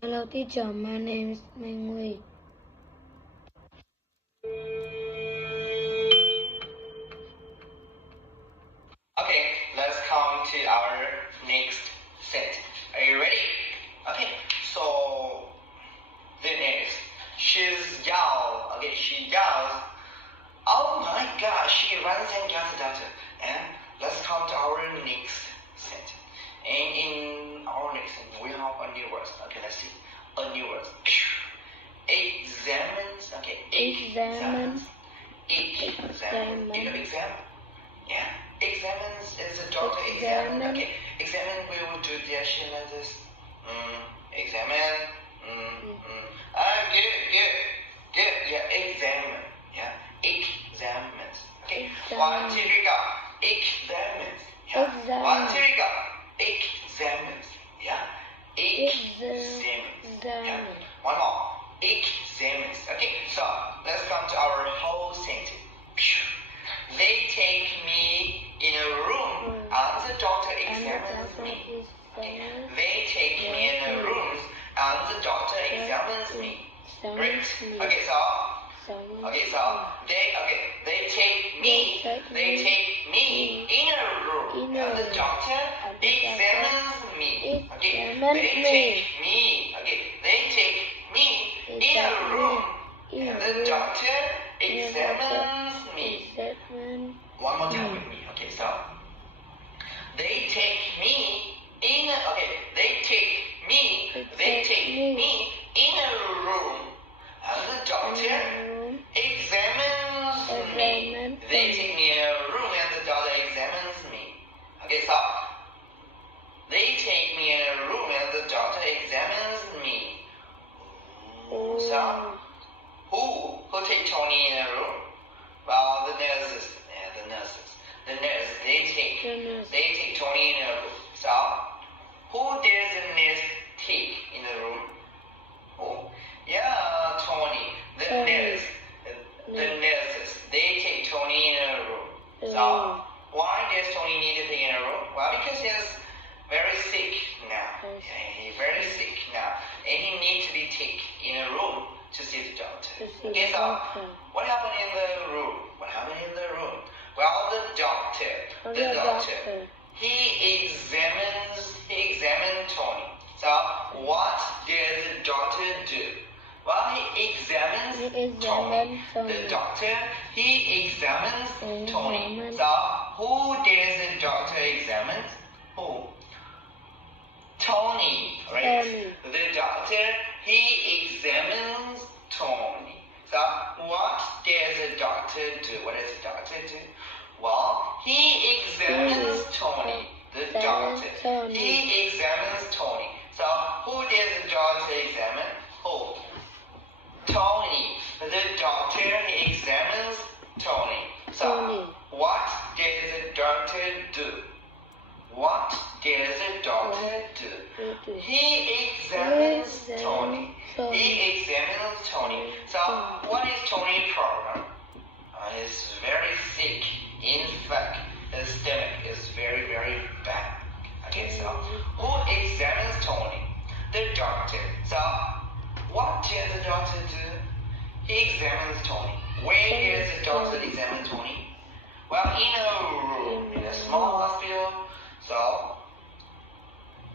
Hello teacher, my name is Ming Lee. Okay, let's come to our next set. Are you ready? Okay, so the next, she's yell. Okay, she yells. Oh my God! She runs and gets the doctor. And let's come to our next set. And in our next set, we have a new word. Okay, let's see. A new word. Examines. Okay, Examine. Examine. Do you have exam? Yeah. Examines is a doctor examine. Okay. Examine, we will do the action like this. Examine. Good. Yeah. Examine. Yeah. Examines. Okay. Examine. 1, 2, 3, go. Examines. Yeah. Examine. 1, 2, 3, go. Examines. Yeah. Examines. Yeah. One more. Examines. Okay. So let's come to our whole sentence. They take me in a room and the doctor examines me. They take me in a room and the doctor examines me. Great. Okay, so they take me in a room and the doctor examines me. Okay, they take me in a room and the doctor examines me. One more time with me. Okay, so they take me in a room and the doctor examines me. They take me in a room and the doctor examines me. Okay, so they take me in a room and the doctor examines me. So who take Tony in a room? Well, the nurses. The nurse, they take Tony in a room. So, who does the nurse take in the room? Who? Yeah, Tony. The nurses, they take Tony in a room. So, why does Tony need to take in a room? Well, because he's very sick now. Yeah, he's very sick now. And he needs to be taken in a room to see the doctor. Okay, so, what happened in the room? Well, the doctor, he examined Tony. So, what does the doctor do? Well, he examines Tony. The doctor, he examines Tony. So, who does the doctor examine? Who? Tony, right? The doctor, he examines Tony. So, what does the doctor do? What does the doctor do? Well, he examines Tony. The doctor, he examines Tony. So, who does the doctor examine? Who? Tony. The doctor, he examines Tony. So, what does the doctor do? What does the doctor do? He examines Tony. He examines Tony. So, what is Tony's problem? He's very sick. In fact, his stomach is very, very bad. Okay, so who examines Tony? The doctor. So, what does the doctor do? He examines Tony. Where does the doctor examine Tony? Well, in a room, in a small hospital. So,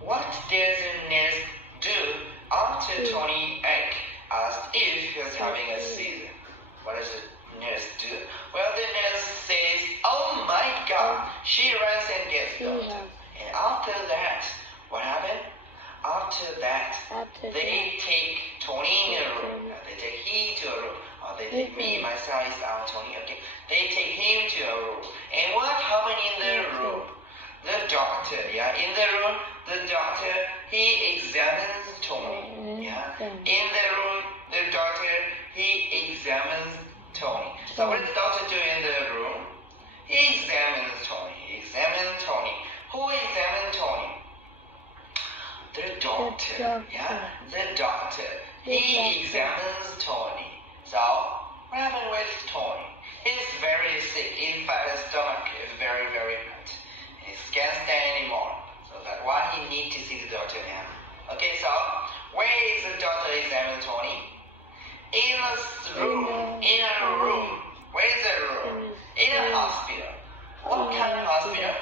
what does the nurse do after Tony asked if he was having a seizure? What does the nurse do? Well, the nurse says, oh my God, she runs and gets doctor. And after that, what happened? After that, they take Tony in a room. They take him to a room. Or they take me, my size, Tony. Okay, they take him to a room. And what happened in the room? The doctor, in the room, the doctor, he examines Tony, In the room, the doctor, he examines Tony. So what does the doctor do in the room? He examines Tony. Who examines Tony? The doctor, The doctor, he examines Tony. So, what happened with Tony? He's very sick. In fact, his stomach is very, very hurt. He can't stand anymore. So that's why he needs to see the doctor now. Okay, so where is the doctor examine Tony? In a room. In a room. Where is the room? In a hospital. What kind of hospital?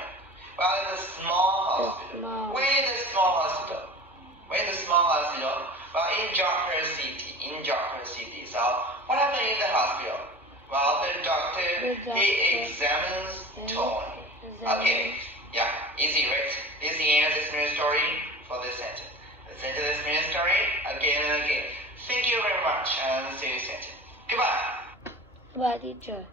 Well, it's a small hospital. Where is the small hospital? Where is the small hospital? Well, in Jharkhand City. In Jharkhand City. So, what happened in the hospital? Well, the doctor, he examines Tony. Okay. Yeah, easy, right? This is the end of this mini story for this sentence. Listen to this mini story again and again. Thank you very much and see you soon. Goodbye. Goodbye, teacher.